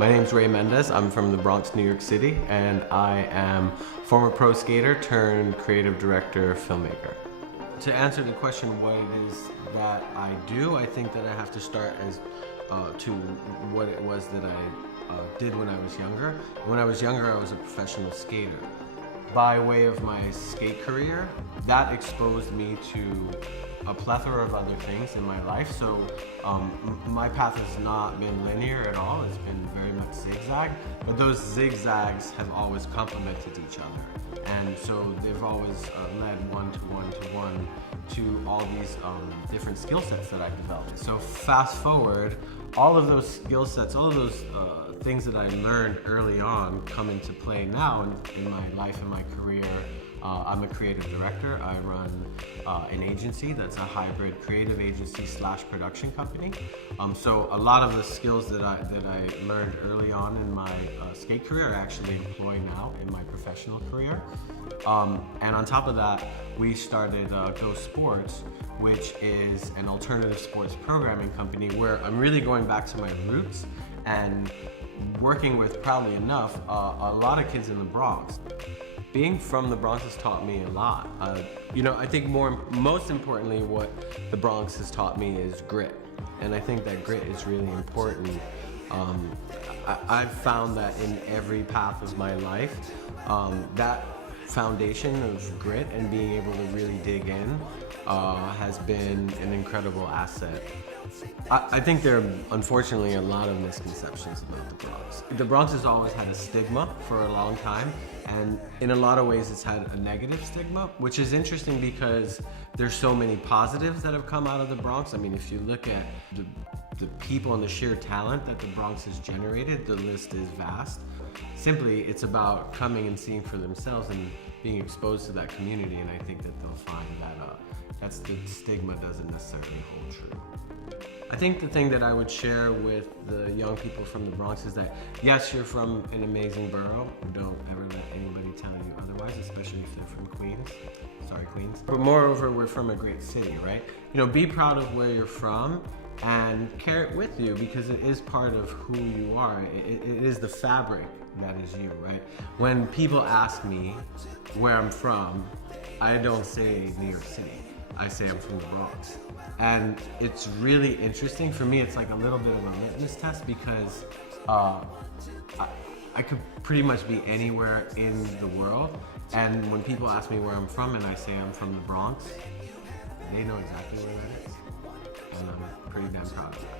My name's Ray Mendez. I'm from the Bronx, New York City, and I am former pro skater turned creative director, filmmaker. To answer the question what it is that I do, I think that I have to start to what it was that I did when I was younger. When I was younger, I was a professional skater. By way of my skate career, that exposed me to a plethora of other things in my life. So my path has not been linear at all. It's been very much zigzag, but those zigzags have always complemented each other. And so they've always led one to all these different skill sets that I've developed. So fast forward, all of those skill sets, all of those things that I learned early on come into play now in my life and my career. I'm a creative director. I run an agency that's a hybrid creative agency / production company. So a lot of the skills that I learned early on in my skate career I actually employ now in my professional career. And on top of that, we started Go Sports, which is an alternative sports programming company where I'm really going back to my roots and working with, proudly enough, a lot of kids in the Bronx. Being from the Bronx has taught me a lot. I think most importantly, what the Bronx has taught me is grit. And I think that grit is really important. I've found that in every path of my life, that foundation of grit and being able to really dig in has been an incredible asset. I think there are, unfortunately, a lot of misconceptions about the Bronx. The Bronx has always had a stigma for a long time, and in a lot of ways it's had a negative stigma, which is interesting because there's so many positives that have come out of the Bronx. I mean, if you look at the people and the sheer talent that the Bronx has generated, the list is vast. Simply, it's about coming and seeing for themselves and being exposed to that community, and I think that they'll find that the stigma doesn't necessarily hold true. I think the thing that I would share with the young people from the Bronx is that, yes, you're from an amazing borough. Don't ever let anybody tell you otherwise, especially if they're from Queens. Sorry, Queens. But moreover, we're from a great city, right? Be proud of where you're from and carry it with you because it is part of who you are. It is the fabric that is you, right? When people ask me where I'm from, I don't say New York City. I say I'm from the Bronx. And it's really interesting. For me, it's like a little bit of a litmus test because I could pretty much be anywhere in the world. And when people ask me where I'm from and I say I'm from the Bronx, they know exactly where that is. And I'm pretty damn proud of that.